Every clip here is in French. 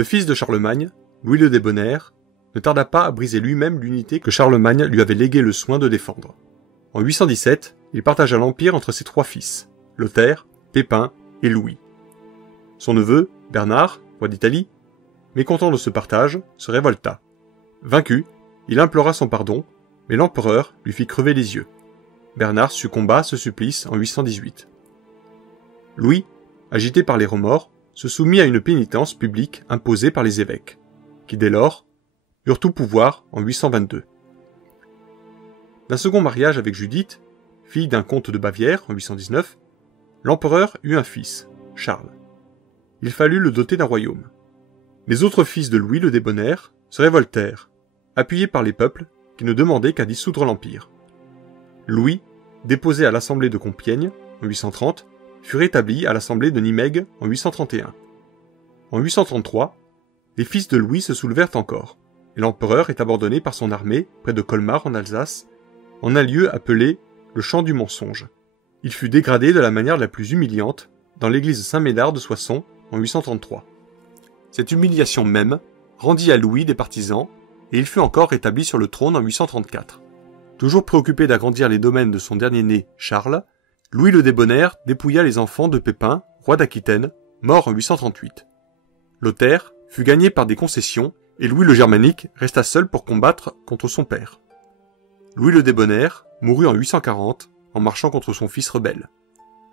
Le fils de Charlemagne, Louis le Débonnaire, ne tarda pas à briser lui-même l'unité que Charlemagne lui avait légué le soin de défendre. En 817, il partagea l'empire entre ses 3 fils, Lothaire, Pépin et Louis. Son neveu, Bernard, roi d'Italie, mécontent de ce partage, se révolta. Vaincu, il implora son pardon, mais l'empereur lui fit crever les yeux. Bernard succomba à ce supplice en 818. Louis, agité par les remords, se soumit à une pénitence publique imposée par les évêques, qui dès lors eurent tout pouvoir en 822. D'un second mariage avec Judith, fille d'un comte de Bavière en 819, l'empereur eut un fils, Charles. Il fallut le doter d'un royaume. Les autres fils de Louis le Débonnaire se révoltèrent, appuyés par les peuples qui ne demandaient qu'à dissoudre l'empire. Louis, déposé à l'assemblée de Compiègne en 830, fut rétabli à l'assemblée de Nimègue en 831. En 833, les fils de Louis se soulevèrent encore, et l'empereur est abandonné par son armée près de Colmar en Alsace, en un lieu appelé le Champ du Mensonge. Il fut dégradé de la manière la plus humiliante dans l'église Saint-Médard de Soissons en 833. Cette humiliation même rendit à Louis des partisans, et il fut encore rétabli sur le trône en 834. Toujours préoccupé d'agrandir les domaines de son dernier-né, Charles, Louis le Débonnaire dépouilla les enfants de Pépin, roi d'Aquitaine, mort en 838. Lothaire fut gagné par des concessions, et Louis le Germanique resta seul pour combattre contre son père. Louis le Débonnaire mourut en 840 en marchant contre son fils rebelle.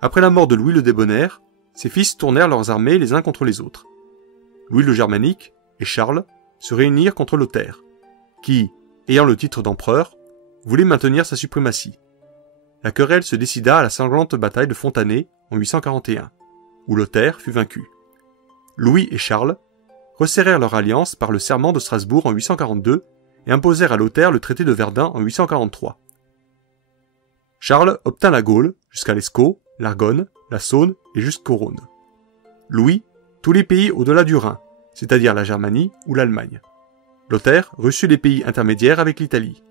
Après la mort de Louis le Débonnaire, ses fils tournèrent leurs armées les uns contre les autres. Louis le Germanique et Charles se réunirent contre Lothaire, qui, ayant le titre d'empereur, voulait maintenir sa suprématie. La querelle se décida à la sanglante bataille de Fontanet en 841, où Lothaire fut vaincu. Louis et Charles resserrèrent leur alliance par le serment de Strasbourg en 842 et imposèrent à Lothaire le traité de Verdun en 843. Charles obtint la Gaule jusqu'à l'Escaut, l'Argonne, la Saône et jusqu'au Rhône. Louis, tous les pays au-delà du Rhin, c'est-à-dire la Germanie ou l'Allemagne. Lothaire reçut les pays intermédiaires avec l'Italie.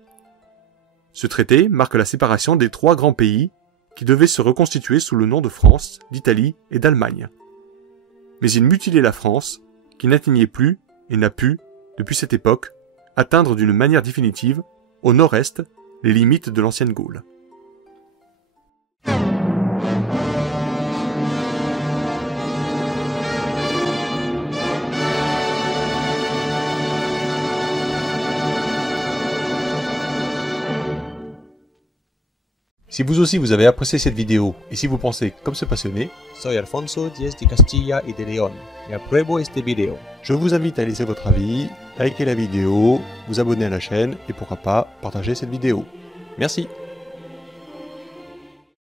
Ce traité marque la séparation des 3 grands pays qui devaient se reconstituer sous le nom de France, d'Italie et d'Allemagne. Mais il mutilait la France, qui n'atteignait plus, et n'a pu, depuis cette époque, atteindre d'une manière définitive, au nord-est, les limites de l'ancienne Gaule. Si vous aussi vous avez apprécié cette vidéo et si vous pensez comme ce passionné, Soy Alfonso Díez de Castilla y de León y apruebo este video. je vous invite à laisser votre avis, liker la vidéo, vous abonner à la chaîne et pourquoi pas partager cette vidéo. Merci.